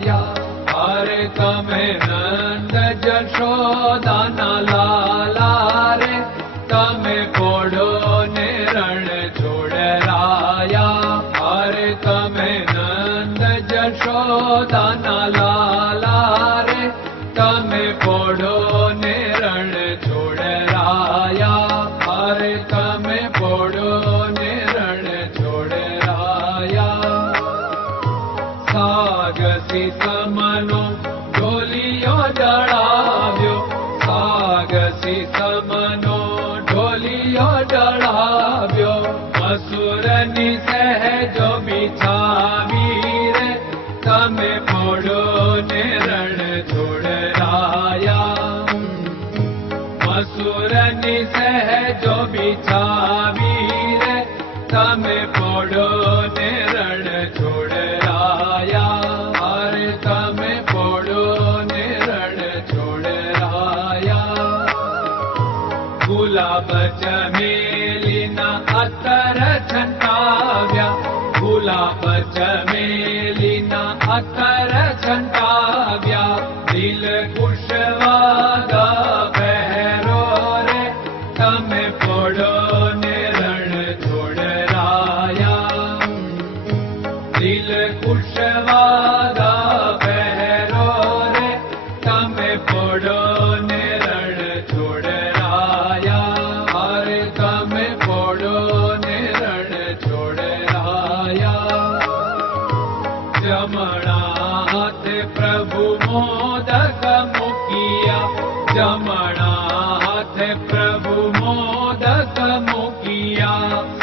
लाया हरे तमें नंद जशोदा न लाला रे। तमें पोड़ो ने रण छोड़ राया। हरे तमें नंद जशोदा न लाला रे। तमें पोड़ो धरणी सहजो बिछावी रे सम पोड़ो ने रण छोड़ राया अरे सम पोड़ो अतर छंटा Lord. Oh. खत्म किया।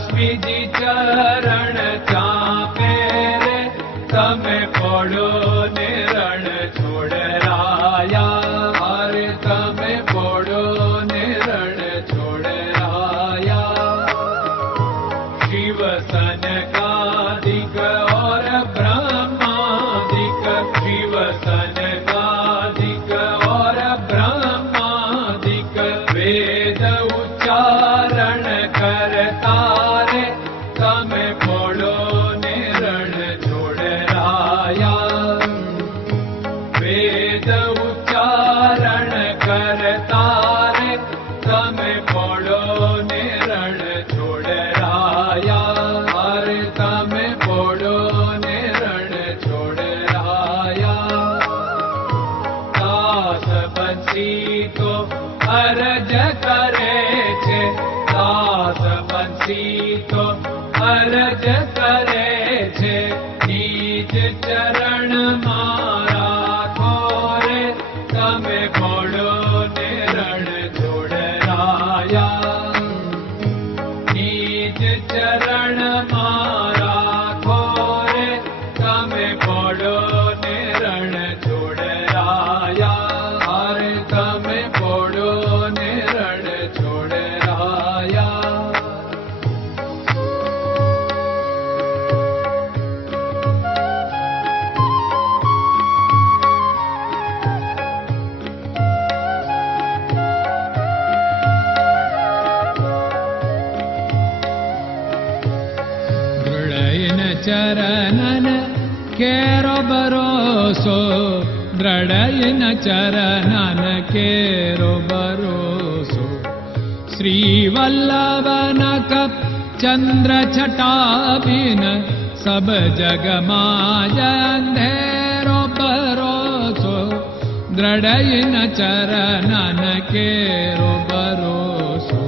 लक्ष्मीजी चरण चापे रे तमे पडो time for रोसो द्रडै न चरन केरो भरोसो श्रीवल्लभ चन्द्रटाबिन सब जगमाजेरो भरोसो द्रडय न चरन केरो भरोसो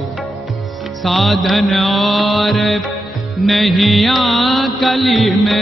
साधन और नही मे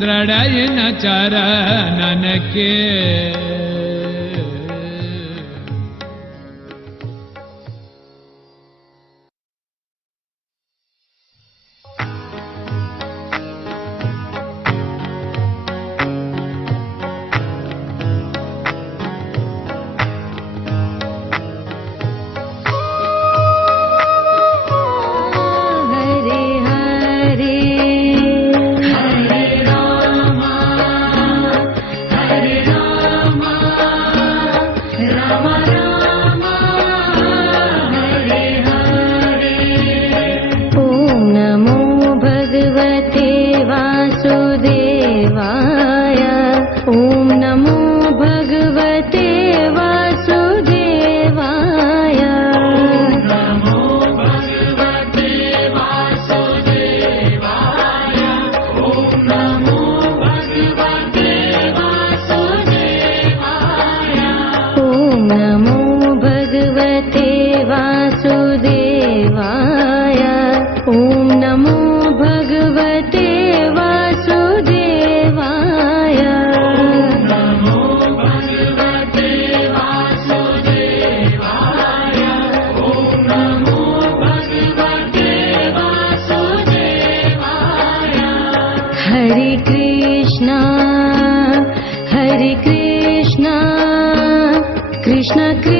ದೃಢಯನ ಚರಣನಕ್ಕೆ Thank you. कृष्ण कृष्ण